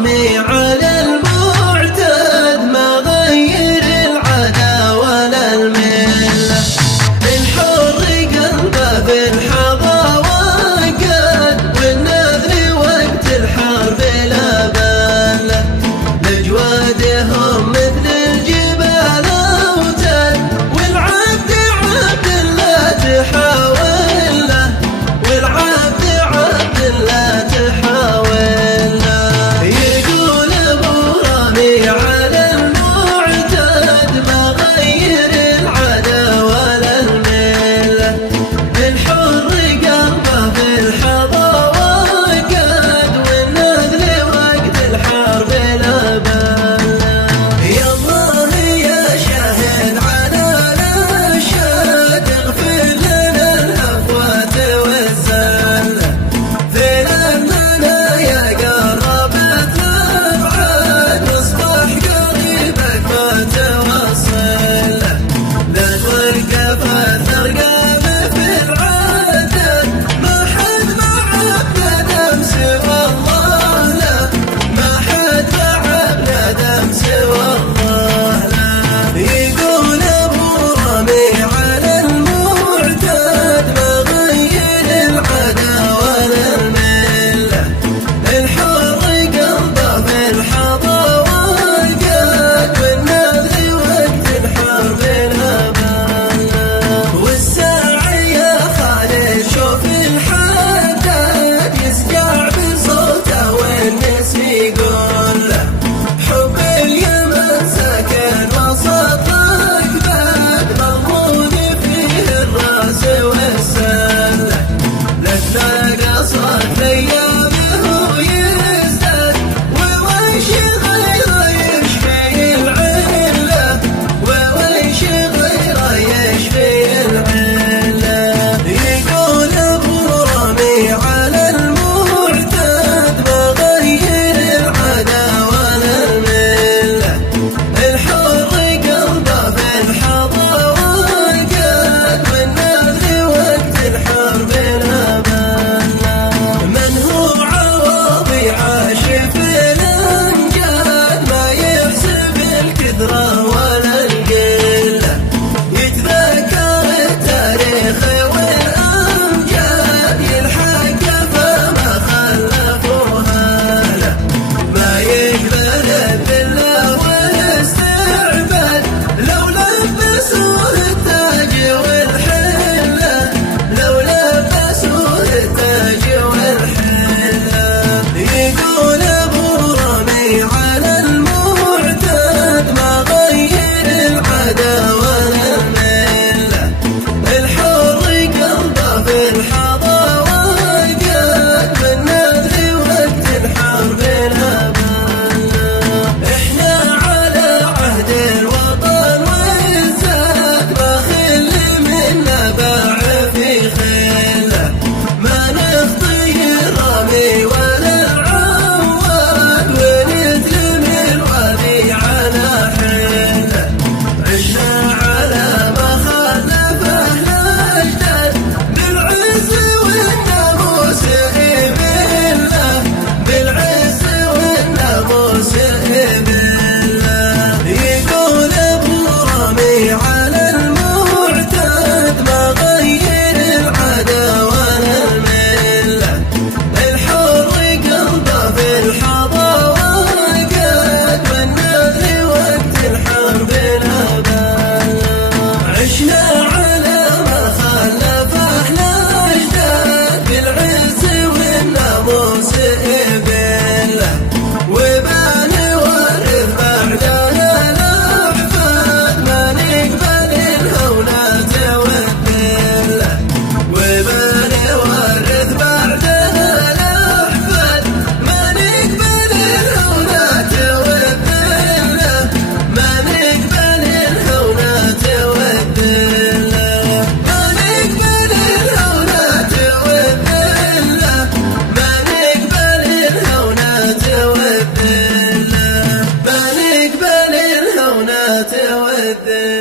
برامي على المعتاد ما غير العادة ولا الملة. الحر قلبه بالحظى وقاد والنذر وقت الحرب لا بله. لجوادهم مثل الجبال اوتاد والعبد عبد لا تحاول له، والعبد عبد لا تحاول له. يقول ابو رامي على المعتاد ما غير العادة ولا الملة. الحر قلبه بالحظى وقاد والنذر وقت الحرب لا بله. يا الله يا شاهد على الاشهاد اغفر لنا الهفوات والزله. في لمنا يا قربت الابعاد واصبح قريبك ما توصل له. لا توقف الثرقاب في العدد ما حد بعبد امس والله له، ما حد بعبد امس والله له. يقول ابو رامي على المعتاد ما غير العادة ولا الملة. الحر قلبه بالحظى وقاد والنذر وقت الحرب لا بله. والساعي يا خالد شوف الحداد يسجع بصوته والناس يقول له. حب اليمن ساكن وسط اكباد مضمون فيه الراس والسله. لك صوت ايامه يزداد وويش غيره يشفي العله، وويش غيره يشفي العله. يقول ابو رامي على المعتاد ما غير العادة ولا الملة. الحر قلبه بالحظى وقاد والنذر وقت الحرب لا بله. من هو عواضي عاش في الامجاد ما يحسب الكثرة ولا القلة. يتذكر التاريخ والامجاد يلحق فما خلفوها له. ما يقبل الذلة والاستعباد لو لبسوه التاج والحلة، لو لبسوه التاج والحلة. يقول ابو رامي على المعتاد ما غير العادة ولا الملة. الحر قلبه بالحظى وقاد والنذر وقت الحرب لا بله. احنا على عهد الوطن والزاد ما خل منا باع في خله. ما نخطي الرامي ولا العواد ونتلم الوادي على حله. عشنا على ما خلفه الاجداد بالعز والناموس بالله، بالعز والناموس بالله. يقول ابو رامي على المعتاد ما غير العادة ولا الملة. الحر قلبه بالحظى وقاد والنذر وقت الحرب لا بله. عشنا على ما خلفه الاجداد بالعز والناموس بالله، وبنورث بعدنا الاحفاد ما نقبل الهونات والذله. وبنورث بعدنا الاحفاد ما نقبل الهونات والذله، ما نقبل الهونات والذله، ما نقبل الهونات والذله، ما نقبل الهونات والذله، ما نقبل الهونات والذله.